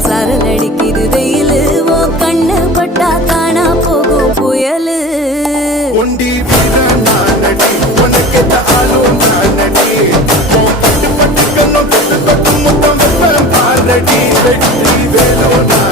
போல் சாரல் அடிக்குது வெயிலு ஓ கண்ணு பட்டா காணா போகும் புயலு ஒண்டி வீரன் நானடி உனக்கு ஆளும் நானடி பட்டு பட்டு கண்ணும் தொட்டு தொட்டு முத்தம் வைப்பேன் பாரடி வெற்றி வேலோ நான்